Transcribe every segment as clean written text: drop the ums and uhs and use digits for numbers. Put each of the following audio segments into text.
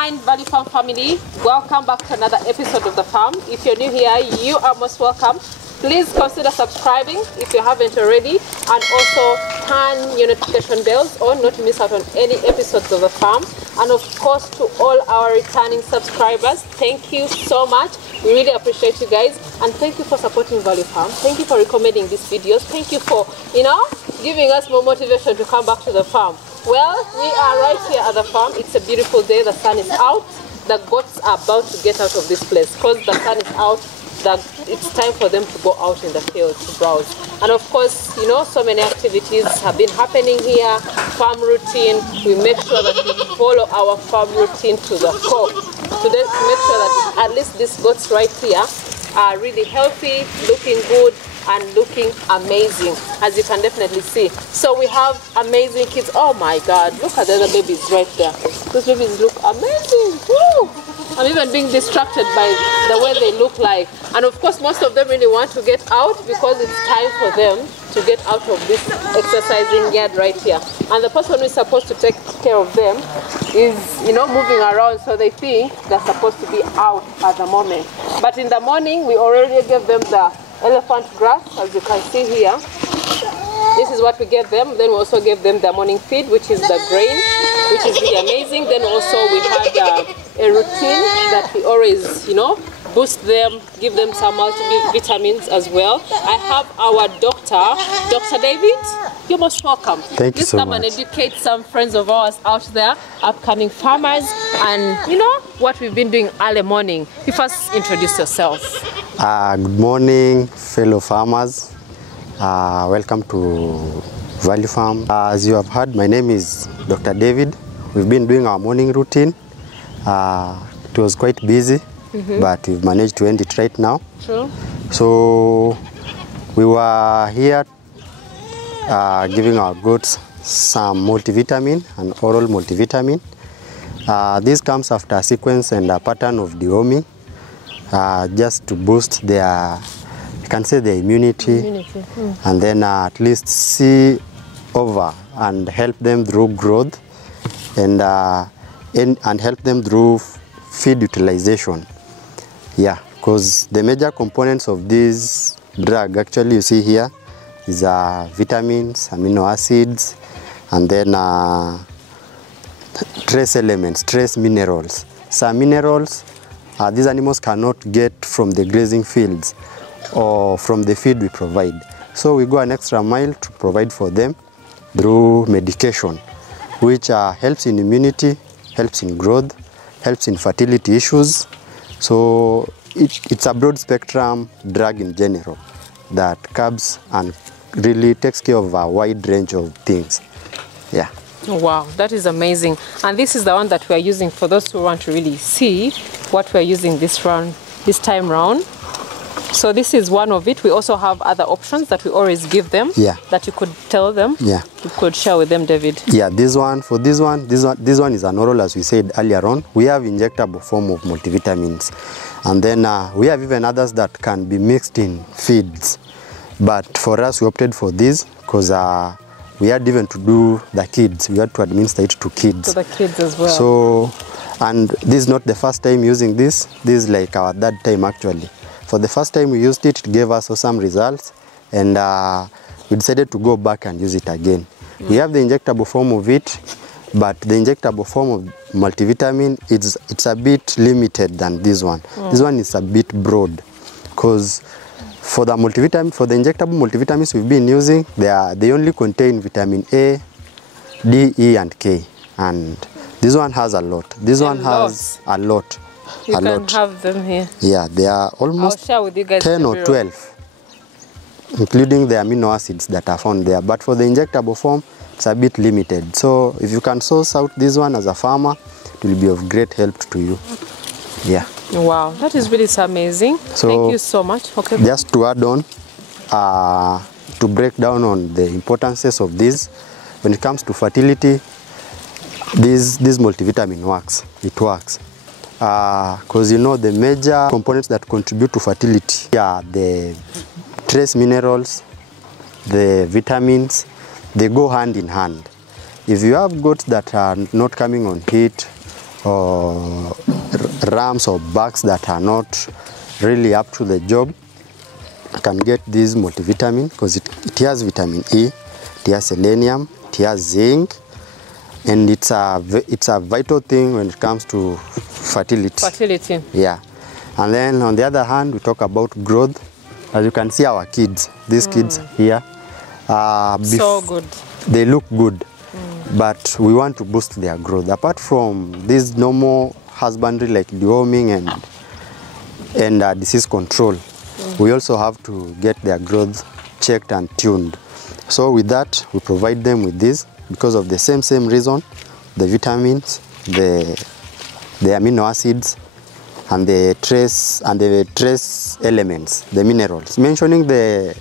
fine Value Farm family, welcome back to another episode of The Farm. If you're new here, you are most welcome. Please consider subscribing if you haven't already, and also turn your notification bells on not to miss out on any episodes of The Farm. And of course, to all our returning subscribers, thank you so much. We really appreciate you guys, and thank you for supporting Value Farm. Thank you for recommending these videos. Thank you for, giving us more motivation to come back to the farm. Well, we are right here at the farm. It's a beautiful day. The sun is out. The goats are about to get out of this place because the sun is out. It's time for them to go out in the field to browse. And of course, so many activities have been happening here. Farm routine. We make sure that we follow our farm routine to the core. To make sure that at least these goats right here are really healthy, looking good, and looking amazing, as you can definitely see. So we have amazing kids. Oh my God, look at the other babies right there. Those babies look amazing. Woo! I'm even being distracted by the way they look like. And of course, most of them really want to get out because it's time for them to get out of this exercising yard right here. And the person who is supposed to take care of them is, moving around, so they think they're supposed to be out at the moment. But in the morning, we already gave them the elephant grass, as you can see here. This is what we gave them. Then we also gave them the morning feed, which is the grain, which is really amazing. Then also we had a routine that we always, boost them, give them some multivitamins as well. I have our doctor, Dr. David. You're most welcome. Thank you so much. Come and educate some friends of ours out there, upcoming farmers, and what we've been doing early morning. You first introduce yourself. Good morning, fellow farmers. Welcome to Value Farm. As you have heard, my name is Dr. David. We've been doing our morning routine. It was quite busy, but we've managed to end it right now. True. So we were here giving our goats some multivitamin, an oral multivitamin. This comes after a sequence and a pattern of deworming, just to boost their, you can say, their immunity. And then at least see over and help them through growth and help them through feed utilization. Yeah, because the major components of this drug, actually you see here, is vitamins, amino acids, and then trace elements, trace minerals. Some minerals these animals cannot get from the grazing fields or from the feed we provide. So we go an extra mile to provide for them through medication, which helps in immunity, helps in growth, helps in fertility issues. So it's a broad spectrum drug in general that curbs and really takes care of a wide range of things. Yeah. Wow, that is amazing. And this is the one that we are using for those who want to really see what we are using this time round. So this is one of it. We also have other options that we always give them. Yeah. That you could tell them. Yeah. You could share with them, David. Yeah, this one is an oral, as we said earlier on. We have injectable form of multivitamins. And then we have even others that can be mixed in feeds. But for us, we opted for this because we had even to do the kids. We had to administer it to kids. To the kids as well. So, and this is not the first time using this. This is like our third time actually. For the first time we used it, it gave us some results, and we decided to go back and use it again. We have the injectable form of it, but the injectable form of multivitamin, it's a bit limited than this one. This one is a bit broad, because for the injectable multivitamins we've been using, they only contain vitamin A, D, E, and K, and this one has a lot. This one has a lot. You can have them here. Yeah, they are almost 10 or 12, including the amino acids that are found there. But for the injectable form, it's a bit limited. So if you can source out this one as a farmer, it will be of great help to you. Yeah. Wow, that is really amazing. So thank you so much. Okay. Just to add on, to break down on the importances of this, when it comes to fertility, this multivitamin works. It works. Because the major components that contribute to fertility are the trace minerals, the vitamins. They go hand in hand. If you have goats that are not coming on heat, or rams or bucks that are not really up to the job can get this multivitamin, because it has vitamin E, it has selenium, it has zinc, and it's a vital thing when it comes to fertility. Yeah. And then on the other hand, we talk about growth. As you can see, our kids, these kids here, so good. They look good, but we want to boost their growth. Apart from this normal husbandry like deworming and disease control, we also have to get their growth checked and tuned. So with that, we provide them with this because of the same reason: the vitamins, the amino acids, and the trace elements, the minerals. Mentioning the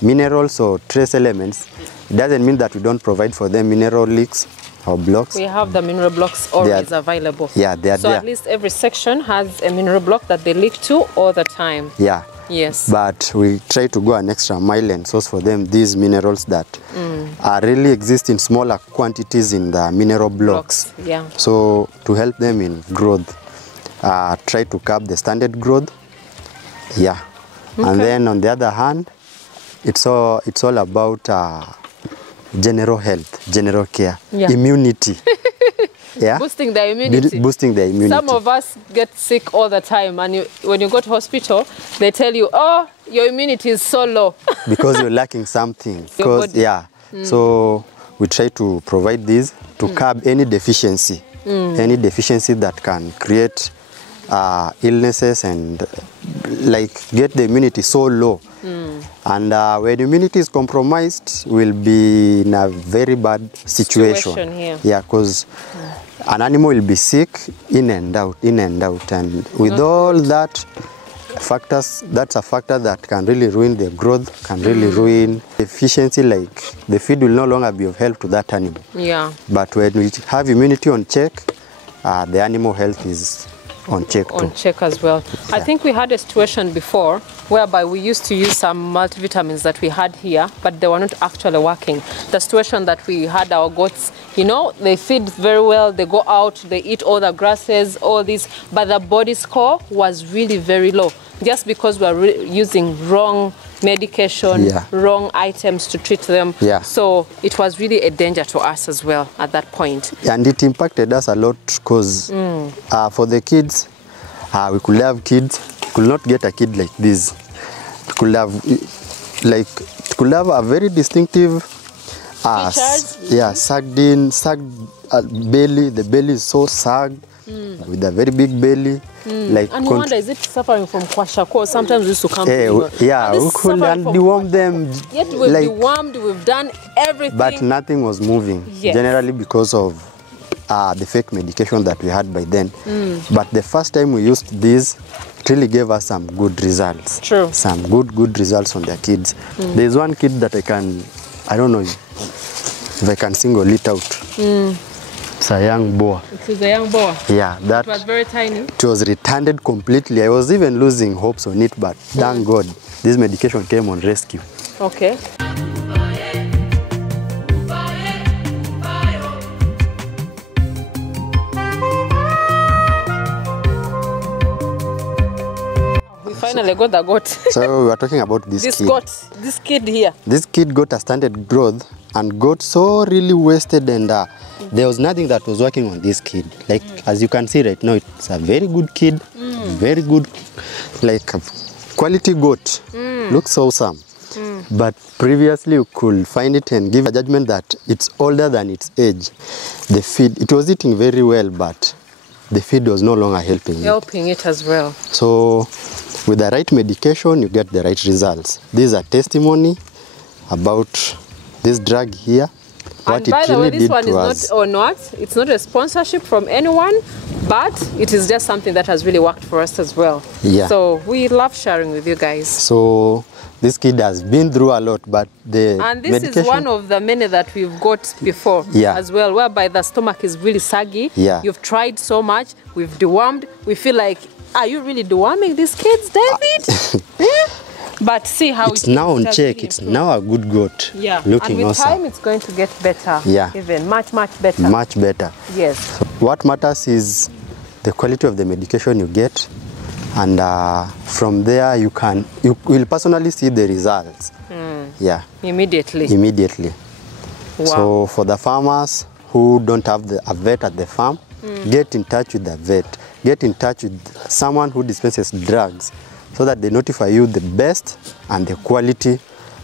minerals or trace elements, it doesn't mean that we don't provide for them mineral leaks or blocks. We have the mineral blocks always available. Yeah, they are so there. At least every section has a mineral block that they leak to all the time. Yeah. Yes. But we try to go an extra mile and source for them these minerals that are really exist in smaller quantities in the mineral blocks. Yeah. So to help them in growth, try to curb the standard growth. Yeah. Okay. And then on the other hand, it's all about general health, general care, immunity. Yeah? Boosting the immunity. Boosting the immunity. Some of us get sick all the time, and when you go to hospital, they tell you, oh, your immunity is so low. Because you're lacking something. Because, so we try to provide this to curb any deficiency, that can create illnesses and like get the immunity so low. And when immunity is compromised, we'll be in a very bad situation here. Yeah, because an animal will be sick in and out, and with all that factors, that's a factor that can really ruin the growth, can really ruin efficiency. Like the feed will no longer be of help to that animal. Yeah. But when we have immunity on check, the animal health is on check too. On check as well. Yeah. I think we had a situation before whereby we used to use some multivitamins that we had here, but they were not actually working. The situation that we had our goats, you know, they feed very well, they go out, they eat all the grasses, all this, but the body score was really very low, just because we are using wrong medication, wrong items to treat them. Yeah. So it was really a danger to us as well at that point. And it impacted us a lot because for the kids, we could have kids, could not get a kid like this. Could have a very distinctive sagged belly. The belly is so sagged with a very big belly. Like, and you wonder, is it suffering from kwashiorkor? Sometimes we used to come to we could deworm them. Yet we've dewormed, we've done everything. But nothing was moving, generally because of the fake medication that we had by then. But the first time we used this, it really gave us some good results. True. Some good results on their kids. There's one kid that I don't know if I can single it out. It's a young boar. It is a young boar? Yeah. That it was very tiny? It was retarded completely. I was even losing hopes on it, but thank God, this medication came on rescue. Okay. We finally got the goat. So we are talking about this kid. This kid here. This kid got a standard growth and got so really wasted, and there was nothing that was working on this kid. Like as you can see right now, it's a very good kid, very good, like a quality goat. Looks awesome. But previously you could find it and give a judgment that it's older than its age. The feed, it was eating very well, but the feed was no longer helping it as well. So with the right medication, you get the right results. This is a testimony about this drug here. And by the way, this one is it's not a sponsorship from anyone, but it is just something that has really worked for us as well. Yeah. So we love sharing with you guys. So this kid has been through a lot, but and this is one of the many that we've got before as well, whereby the stomach is really saggy. Yeah. You've tried so much, we've dewormed. We feel like, are you really deworming these kids, David? But see how it's now on check. It's now a good goat. Yeah. Looking and with awesome. time, it's going to get better. Yeah. Even much better. Much better. Yes. So what matters is the quality of the medication you get, and from there you will personally see the results. Yeah. Immediately. Wow. So for the farmers who don't have a vet at the farm, get in touch with the vet. Get in touch with someone who dispenses drugs so that they notify you the best and the quality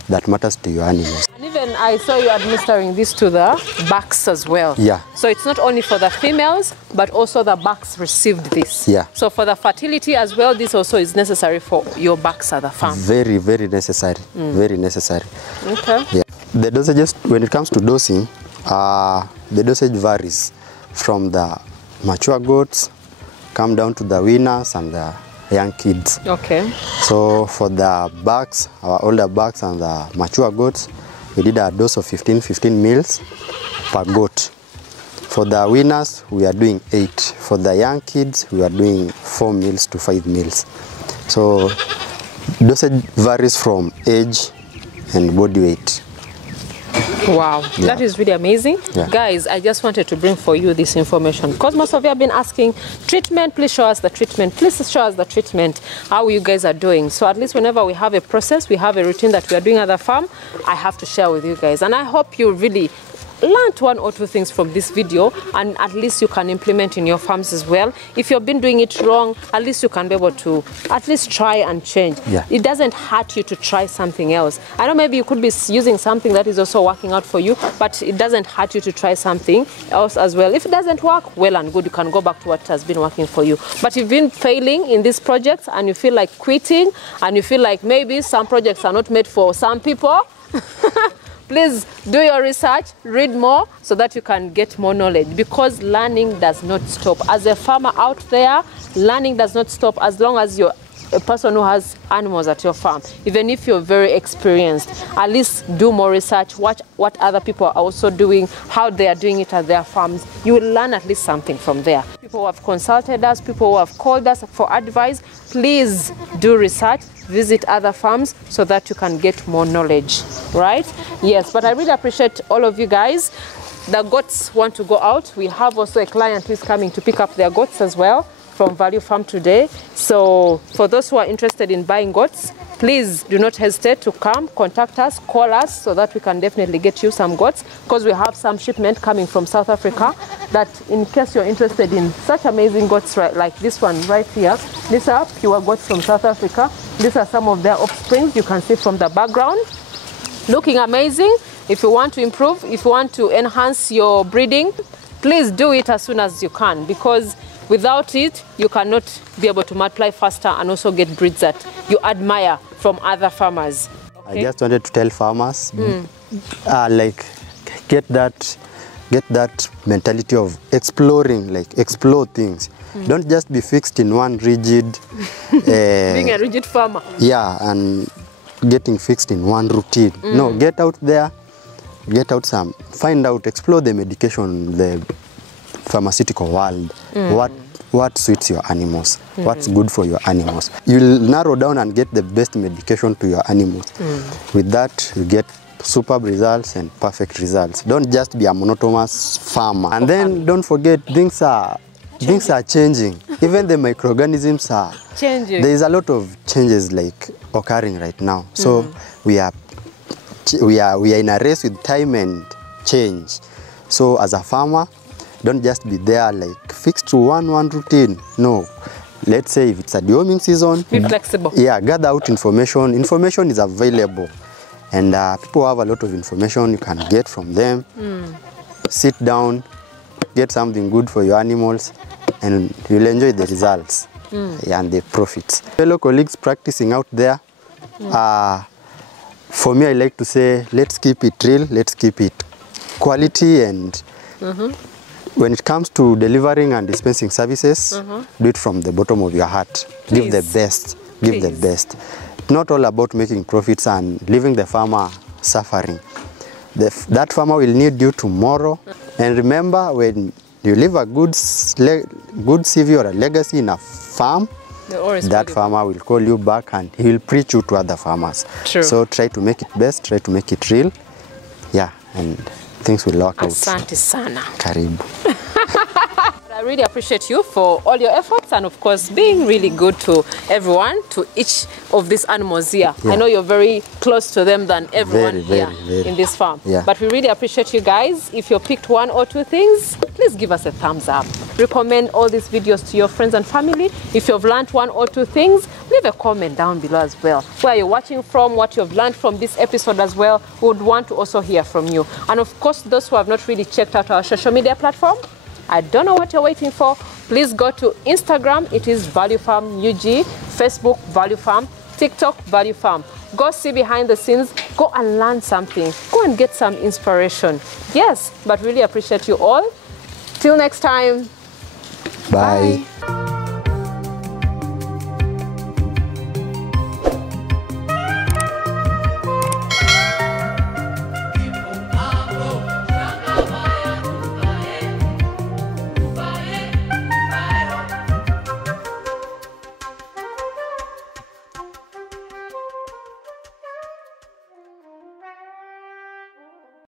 that matters to your animals. And even I saw you administering this to the bucks as well. Yeah. So it's not only for the females, but also the bucks received this. Yeah. So for the fertility as well, this also is necessary for your bucks at the farm. Very, very necessary. Very necessary. Okay. Yeah. The dosages, when it comes to dosing, the dosage varies from the mature goats, come down to the weaners and the young kids. Okay. So for the bucks, our older bucks and the mature goats, we did a dose of 15 mils per goat. For the weaners, we are doing 8. For the young kids, we are doing 4 mils to 5 mils. So dosage varies from age and body weight. Wow, Yeah. that is really amazing. Yeah. Guys, I just wanted to bring for you this information because most of you have been asking, treatment, please show us the treatment. Please show us the treatment, how you guys are doing. So at least whenever we have a process, we have a routine that we are doing at the farm, I have to share with you guys. And I hope you really learned 1 or 2 things from this video, and at least you can implement in your farms as well. If you've been doing it wrong, at least you can be able to at least try and change. Yeah. It doesn't hurt you to try something else. I know maybe you could be using something that is also working out for you, but it doesn't hurt you to try something else as well. If it doesn't work, well and good, you can go back to what has been working for you. But if you've been failing in this project and you feel like quitting, and you feel like maybe some projects are not made for some people, please do your research, read more so that you can get more knowledge, because learning does not stop. As a farmer out there, learning does not stop as long as you're a person who has animals at your farm. Even if you're very experienced, at least do more research, watch what other people are also doing, how they are doing it at their farms. You will learn at least something from there. People who have consulted us, people who have called us for advice, please do research, visit other farms so that you can get more knowledge, right? Yes, but I really appreciate all of you guys. The goats want to go out. We have also a client who is coming to pick up their goats as well from Value Farm today. So for those who are interested in buying goats, please do not hesitate to come, contact us, call us so that we can definitely get you some goats, because we have some shipment coming from South Africa that in case you're interested in such amazing goats, right, like this one right here. These are pure goats from South Africa. These are some of their offsprings. You can see from the background, looking amazing. If you want to improve, if you want to enhance your breeding, please do it as soon as you can, because without it, you cannot be able to multiply faster and also get breeds that you admire from other farmers. Okay? I just wanted to tell farmers, like, get that mentality of exploring, like explore things. Don't just be fixed in one rigid... being a rigid farmer. Yeah, and getting fixed in one routine. No, get out there, find out, explore the medication, the pharmaceutical world, what suits your animals, what's good for your animals. You'll narrow down and get the best medication to your animals. With that, you get superb results and perfect results. Don't just be a monotonous farmer. And then don't forget, things are changing. Even the microorganisms are changing. There is a lot of changes like occurring right now. So we are in a race with time and change. So as a farmer, don't just be there like fixed to one routine. No. Let's say if it's a deworming season, be flexible. Yeah, gather out information. Information is available. And people have a lot of information you can get from them. Sit down, get something good for your animals, and you'll enjoy the results and the profits. Fellow colleagues practicing out there, for me, I like to say, let's keep it real, let's keep it quality, and when it comes to delivering and dispensing services, do it from the bottom of your heart. Please. Give the best. Give the best. It's not all about making profits and leaving the farmer suffering. That farmer will need you tomorrow. And remember, when you leave a good CV or a legacy in a farm, that farmer will call you back and he will preach you to other farmers. True. So try to make it best, try to make it real. Yeah, and things will work out. Asante sana. Karibu. I really appreciate you for all your efforts and of course being really good to everyone, to each of these animals here. Yeah. I know you're very close to them than everyone here in this farm. Yeah. But we really appreciate you guys. If you picked one or two things, please give us a thumbs up. Recommend all these videos to your friends and family. If you've learned one or two things, leave a comment down below as well. Where you're watching from, what you've learned from this episode as well. We would want to also hear from you. And of course, those who have not really checked out our social media platform, I don't know what you're waiting for. Please go to Instagram, it is Value Farm UG, Facebook Value Farm, TikTok Value Farm. Go see behind the scenes, go and learn something, go and get some inspiration. Yes, but really appreciate you all. Till next time. Bye. Bye.